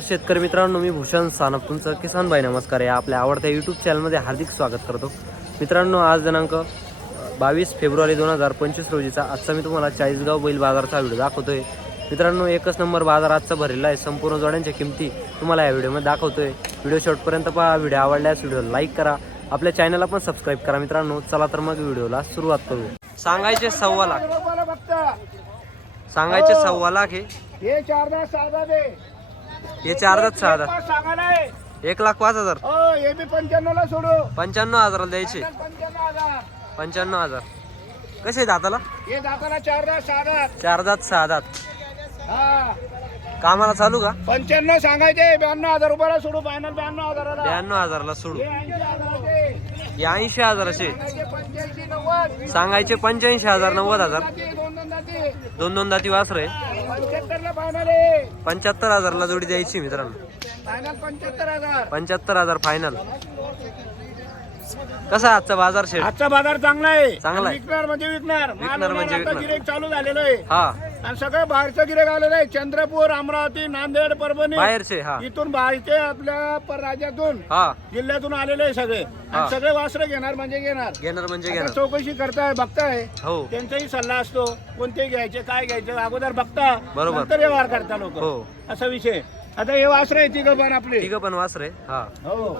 शेतकरी मित्रांनो मी भूषण सानप. तुमचं किसान भाई नमस्कार. या आपल्या आवडत्या यूट्यूब चॅनलमध्ये हार्दिक स्वागत करतो. मित्रांनो आज दिनांक बावीस फेब्रुवारी दोन हजार पंचवीस रोजीचा. आजचा मी तुम्हाला चाळीसगाव बैल बाजाराचा व्हिडिओ दाखवतोय. मित्रांनो एकच नंबर बाजार आजचा भरलेला आहे. संपूर्ण जोड्यांच्या किमती तुम्हाला या व्हिडिओमध्ये दाखवतोय. व्हिडिओ शेवटपर्यंत पहा. व्हिडिओ आवडल्यास व्हिडिओ लाईक करा. आपल्या चॅनलला पण सबस्क्राईब करा मित्रांनो. चला तर मग व्हिडिओला सुरुवात करू सांगायचे सव्वा लाख. सांगायचे सव्वा लाख हे. चार दहा सहा हे सांगायला आहे. एक लाख पाच हजार. हो हे बी पंच्याण्णव ला सोडू. पंच्याण्णव हजाराला द्यायचे. पंच्याण्णव हजार. पंच्याण्णव हजार. कसे दाताला? हे दाताला चार सहा दहा चार दात सहा दात. हा. कामाला चालू का? पंच्याण्णव सांगायचे ब्याण्णव हजार रुपयाला सोडू फायनल ब्याण्णव हजाराला. ब्याण्णव हजारला सोडू. हे ऐंशी हजाराचे. हे ऐंशी हजाराचे. सांगायचे सांगायचे पंच्याऐंशी हजार नव्वद हजार. दोन दोन दाती वासर आहे. पंच्याहत्तर हजारला जोडी द्यायची मित्रांनो. फायनल पंच्याहत्तर हजार. फायनल कसा आजचा बाजार शेड आजचा बाजार चांगला आहे. चांगला आहे. विकणार म्हणजे विकणार. विकणार म्हणजे विकणार. चालू झालेलं आहे. हा. आणि सगळं बाहेरचं गिरेक आलेलं आहे. चंद्रपूर अमरावती नांदेड परभणी. बाहेरचे हा. इथून बाहेरचे आपल्या पर राज्यातून हा. जिल्ह्यातून आलेले आहे सगळे. आणि सगळे वासरे घेणार म्हणजे घेणार. घेणार म्हणजे आता घेणार. चौकशी करताय बघताय. हो. त्यांचाही सल्ला असतो. कोणते घ्यायचे काय घ्यायचं अगोदर बघता. बरोबर. नंतर व्यवहार करता लोक. हो. असा विषय आता हे वासरे आहे तिघं पण आपले. तिघं पण वासर आहे. हा. हो.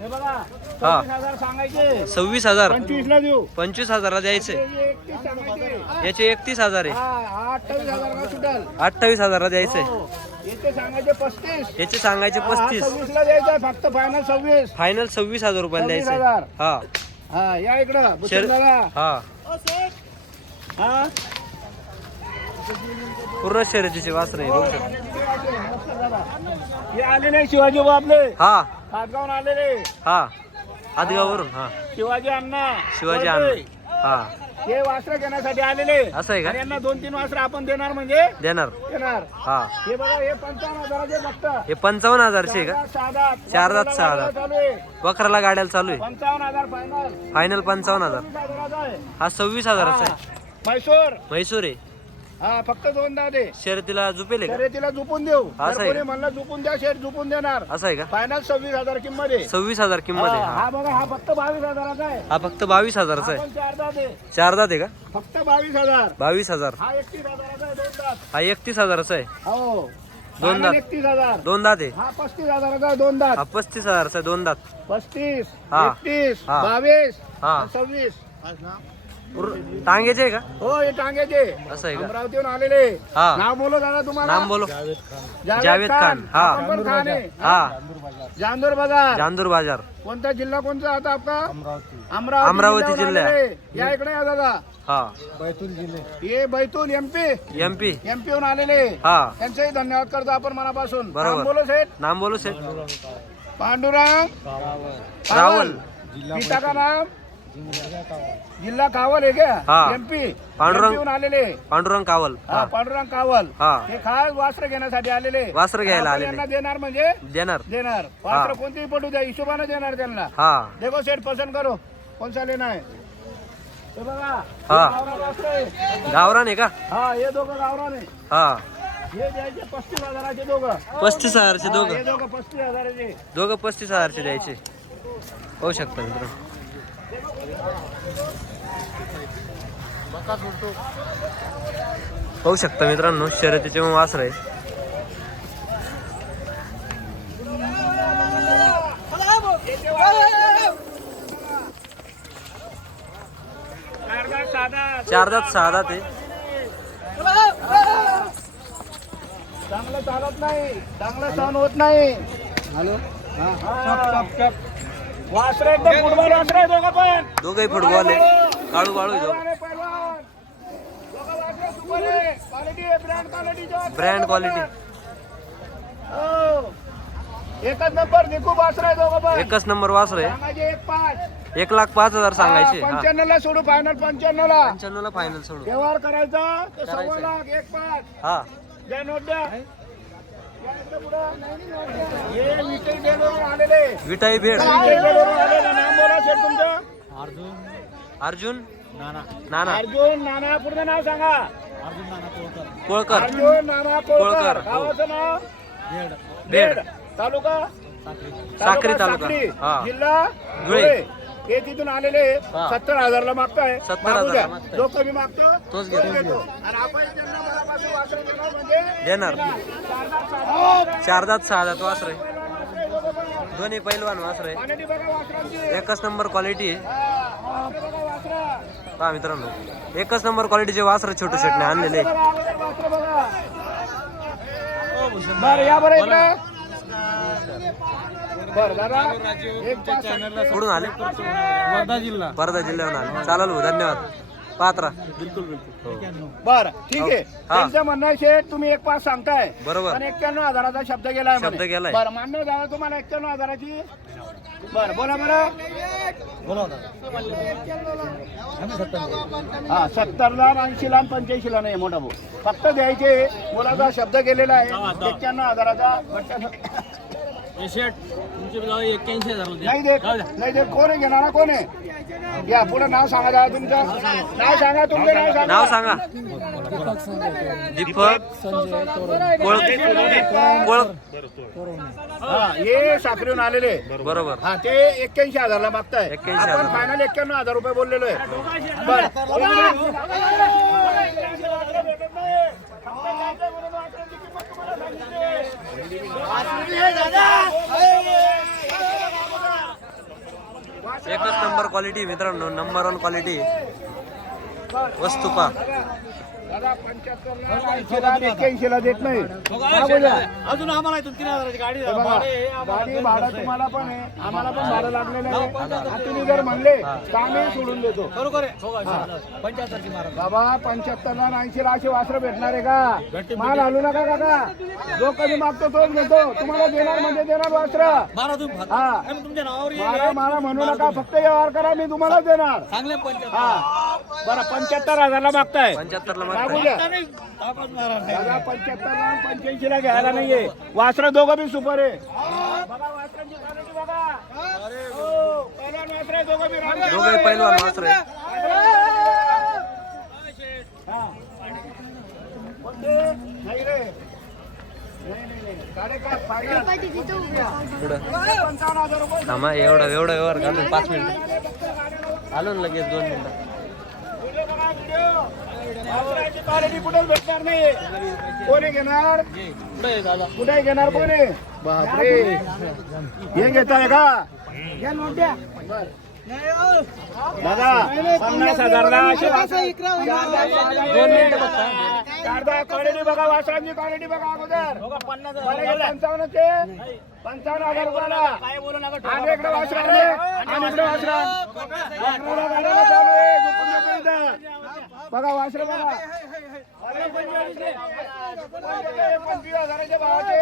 हे बघा हा. पंचवीस हजार सांगायचे. सव्वीस हजार. पंचवीस ला देऊ. पंचवीस हजारला द्यायचे. एकतीस सांगायचे. याचे एकतीस हजार आहे. हा हा अठ्ठावीस हजार सुटाल. अठ्ठावीस हजारला द्यायचे. हो. याचे सांगायचे पस्तीस. याचे सांगायचे पस्तीस. सव्वीस ला द्यायचा फक्त फायनल सव्वीस. फायनल सव्वीस हजार रुपयाला सव्वीस द्यायचे. हजार. हा. हा या इकडं भूषण शर दादा. हा. हा? पूर्ण शर्यतीचे वासर आहे बघू शकता. हे आलेले शिवाजी आपले. हा. हातगावून आलेले. हा. हातगाववरून हा. शिवाजी अण्णा. शिवाजी. अण्णा. हा. हे वास्त्र घेण्यासाठी आलेले. असं आहे आणि का यांना दोन तीन वास्त्र आपण देणार म्हणजे? देणार. देणार. हा. हे बघा हे पंचावन्न हजाराचे फक्त. हे पंचावन्न हजारचे आहे का? दात. चार दात, सहा दात. चालू आहे. गाड्याला चालू आहे. पंचावन्न हजार फायनल फायनल पंचावन्न हजार. हा सव्वीस हजाराचा आहे. म्हैसूर म्हैसूर आहे. हा फक्त दोन दात आहे शर्यतीला झुपेल आहे शर्यतीला झुपून देऊ. असं जर आहे कोणी म्हणलं झुपून द्या शेट झुपून देणार. असं आहे का? फायनल सव्वीस हजार किंमत आहे. सव्वीस हजार किंमत आहे हा हा. हा बघा हा फक्त बावीस हजाराचा आहे. हा फक्त बावीस हजाराचा आहे. आपण चार दात आहे चार दात आहे का? फक्त बावीस हजार. बावीस हजार. हा एकतीस हजाराचा आहे दोन दात. हा एकतीस हजाराचा आहे. हो. दोन Final दात. एकतीस हजार. दोन दात आहे. हा पस्तीस हजाराचा आहे दोन दात. हा पस्तीस हजाराचा आहे दोन दात. पस्तीस हा. एकतीस हा. बावीस हा. सव्वीस. टांगेचे आहे का? हो हे टांग्याचे असं आहे का? अमरावतीहून आलेले. हा. नाव बोलो दादा तुम्हाला? नाम बोलो. जावेद जावेद खान. हा. आपण पण खान आहे. हा. जांदूर बाजार. चांदूर बाजार. कोणता जिल्हा कोणता आता आपका अमरावती. अमरावती जिल्ह्यावर जिल्हा. आलेले. या इकडे या दादा. हा. हे बैतूल एमपी एमपी एमपी हून आलेले. हा. त्यांचेही धन्यवाद करतो आपण मनापासून. बरोबर. नाम बोलो सेठ. नाम बोलो सेठ. पांडुरंग. रावल. पिता का नाम? जिल्हा कावल आहे क्या हा. एमपी पांडुरंग. आलेले. पांडुरंग कावल. हा पांडुरंग कावल. हा. खास वास्त्र घेण्यासाठी आलेले. वासरं घ्यायला आपण आलेले. यांना देणार म्हणजे? देणार. देणार. वास्त्र कोणतेही पटू द्या हिशोबाने देणार त्यांना. हा. देखो सेठ पसंत करो. कौन सा लेना है हे बघा हा. हे गावरान आहे. का? हा हे दोघं गावरान आहे. हा. हे द्यायचे पस्तीस हजाराचे दोघं. पस्तीस हजारचे दोघं. दोघं पस्तीस हजाराचे. दोघं पस्तीस हजारचे द्यायचे. होऊ शकतं मित्र होऊ शकतं मित्रांनो शर्यतीचे मग वासर आहे चार दात, सहा दात. चार दात सहा दात आहे. चांगलं चालत नाही चांगलं सहन होत नाही. हॅलो? वासरे एकदम फुटबॉल वासरे दोघं पण. दोघंही फुटबॉल आहे काळू आहे दोघं वासरे ब्रँड क्वालिटी. हो. एकच नंबर निकू वासरे दोघं पण. एकच नंबर वासर. आहे सांगायचे एक पाच. एक लाख पाच हजार सांगायचे हा. पंच्याण्णव ला सोडू फायनल पंच्याण्णव ला पंच्याण्णव ला फायनल सोडू. व्यवहार करायचा तर सव्वा. लाख एक पाच. हा. नोट द्या या इकडं पुढं. हे विठ्ठल बेलवरून आलेले विटाई भेड तुमचं. अर्जुन. नाना. अर्जुन नाना पूर्ण नाव सांगा. कोळकर. अर्जुन नाना कोळकर, हो. गावाचं नाव. तालुका? साक्री. तालुका. साक्री. हा. जिल्हा? धुळे. हे तिथून आलेले. सत्तर हजारला मागताय 70,000 मागू ला द्या. मागताय. जो कमी मागतो तोच घेतो. घेतो. आणि आपण त्यांना मनापासून वासरं देणार म्हणजे. चार दात सहा दात वासर आहे दोन्ही पैलवान वासर आहे पाण्याची बघा वासरांची. एकच नंबर क्वालिटी आहे हा, वासरं बघा वासरं. पहा मित्रांनो एकच नंबर क्वालिटीचे वासर छोटे शेटने आणलेले. बरं या बरं इकडे बरं दादा एक पाच सांगितले. कुठून आले? वर्धा जिल्हा. वर्धा जिल्ह्याहून आले. चालेल भाऊ धन्यवाद. पात्रा बिलकुल बिलकुल. बरं ठीक आहे. हा. त्यांचं म्हणणं आहे शेठ तुम्ही एक पाच सांगताय. बरोबर. पण एक्क्याण्णव हजाराचा शब्द गेलाय शब्द. गेलाय. बरं मान्य झाला तुम्हाला एक्क्याण्णव हजाराची? बरं बोला बरं. हा सत्तर ला ऐंशी ला पंच्याऐंशी ला नाही मोठा भाऊ. फक्त द्यायचे. मुलाचा शब्द गेलेला आहे. एक्क्याण्णव हजाराचा. एक्क्याऐंशी हजार नाही देत नाही देत. कोण आहे घेणारा? कोण आहे? या पुढे नाव सांगा दादा तुमचं. नाव सांगा. तुमचं नाव नाव सांगा. सांगा दीपक हा हे साखरेहून आलेले. बरोबर. हा ते एक्क्याऐंशी हजारला मागताय. 81 आपण. फायनल एक्क्याण्णव हजार रुपये बोललेलो आहे. एकच नंबर क्वालिटी मित्रांनो नंबर वन क्वालिटी वस्तू पा एक्क्याऐंशी ला देत नाही. हा. अजून आम्हाला इथून तीन हजाराची गाडी हे बघा, गाडी भाडं तुम्हाला पण आहे. आम्हाला पण भाडं लागलेलं आहे. तुम्ही जर म्हणले तर आम्ही सोडून देतो. खरोखर पंच्याहत्तरची मारा. बाबा पंच्याहत्तर ला ऐंशी ला असे वासरं भेटणार आहे का? माल हलू नका काका जो कधी मागतो तोच घेतो. तुम्हाला देणार म्हणजे देणार वासर. हा. मारा मारा म्हणू नका. फक्त व्यवहार करा मी तुम्हाला देणार. चांगले पंच्याहत्तर. हा. बरं पंच्याहत्तर हजारला मागताय. पंच्याहत्तर ला पंच्याहत्तर पंच्याऐंशी ला घ्यायला नाहीये. वासरं दोघं बी सुपर आहे. हो, पहिलवान वासरं हा. नाही रे. थांबा एवढा एवढा व्यवहार घालून पाच मिनिटं. आलो ना लगेच दोन मिनिटं. कुठेच भेटणार नाही. कोणी घेणार? कुठे घेणार कोणी? बापरे. हे घेताय का? दादा पन्नास हजारला असे दोन मिनिटं बघा क्वालिटी बघा वासरांची क्वालिटी बघा अगोदर. पंचावन्नचे पंचावन्न हजार रुपयाला. आणि इकडे वासरा आले आणि इकडे वासरा वासराला गाड्याला चालू आहे. झोपून नको इथं. बघा वासरे बघा. अरे पंचेचाळीसशे. पंचेचाळीस, पंचवीस हजाराच्या भावाचे.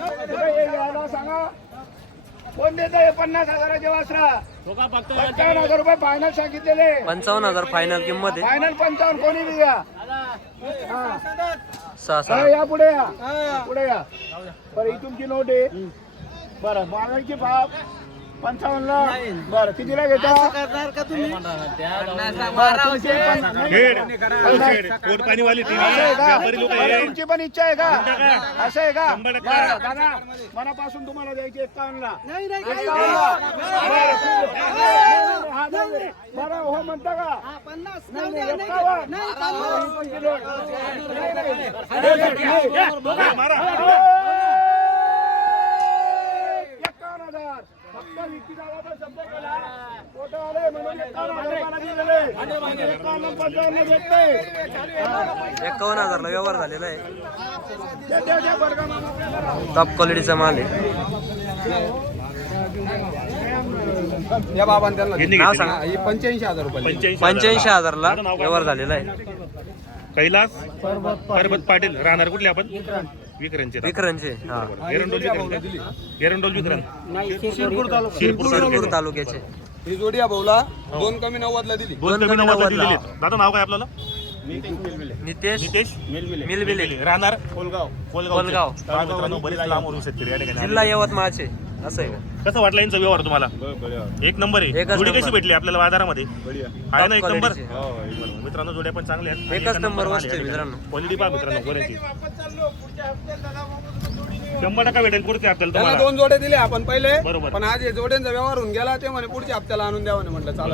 कुठे घ्यायला सांगा. कोण देत हे पन्नास हजाराचे वासरा पंचावन्न हजार रुपये फायनल सांगितलेले. पंचावन्न हजार फायनल किंमत आहे. फायनल पंचावन्न कोणी बी घ्या हा. सहा हा, सहा या पुढे या. पुढे या. बरं ही तुमची नोट आहे. बरं मागायची भाव पंचावन्न ला. बरं कितीला घेता? करणार का तुम्ही? पण- पन्नास. पोटपाणीवाली ती असं आहे का? व्यापारी लोक बरं, तुमची पण इच्छा आहे का? असं आहे का? शंभर टक्के. बरं, दादा मनापासून तुम्हाला द्यायची एक्कावन्नला. बरं. हा, नाही, नाही. बरं हो म्हणता का? नाही, नाही, ही. नाही, नाही. नाही, नाही. एक्कावन्न हजार. फक्त विक्री दादाचा शब्द केला. फोटो आले म्हणून एक्कावन्न हजार रुपयाला दिलेले. म्हणजे एक्कावन्न, पंचावन्न देत नाही. हा. एकावन्न हजारला व्यवहार झालेला आहे? टॉप क्वालिटीचा माल आहे. या बाबांनी त्यांना नाव. सांगा. ही पंच्याऐंशी हजार रुपये. पंच्याऐंशी हजाराला. व्यवहार झालेला आहे. कैलास परबत पाटील. राहणार कुठले आपण? हा. एरंडोल एरंडोल शिरपूर तालुक्याचे. ही जोडी या भाऊला दोन कमी नव्वदला दिली. दोन कमी नव्वदला. दिलेले दादा नाव काय आपल्याला? नितेश नितेश मिलबिले राहणार? कोलगाव. कोलगाव. शेतकरी या ठिकाणी. जिल्हा यवतमाळचे. असं आहे का? कसं वाटलं यांचा व्यवहार तुम्हाला? एक नंबर आहे. एकच जोडी कशी नंबर. भेटली आपल्याला बाजारामध्ये. आहे ना एक Top नंबर? quality हो, मित्रांनो जोड्या पण चांगल्या आहेत. एकच नंबर वस्तू आहे मित्रांनो. क्वालिटी पहा मित्रांनो गोऱ्याची शंभर टक्का भेटेल पुढचे आपल्याला त्यांना तुम्हाला. दोन जोडे दिले आपण पहिले. बरोबर. पण आज हे जोड्यांचा व्यवहार होऊन गेला ते म्हणे पुढच्या हप्त्याला आणून द्या म्हणे म्हटलं चालेल.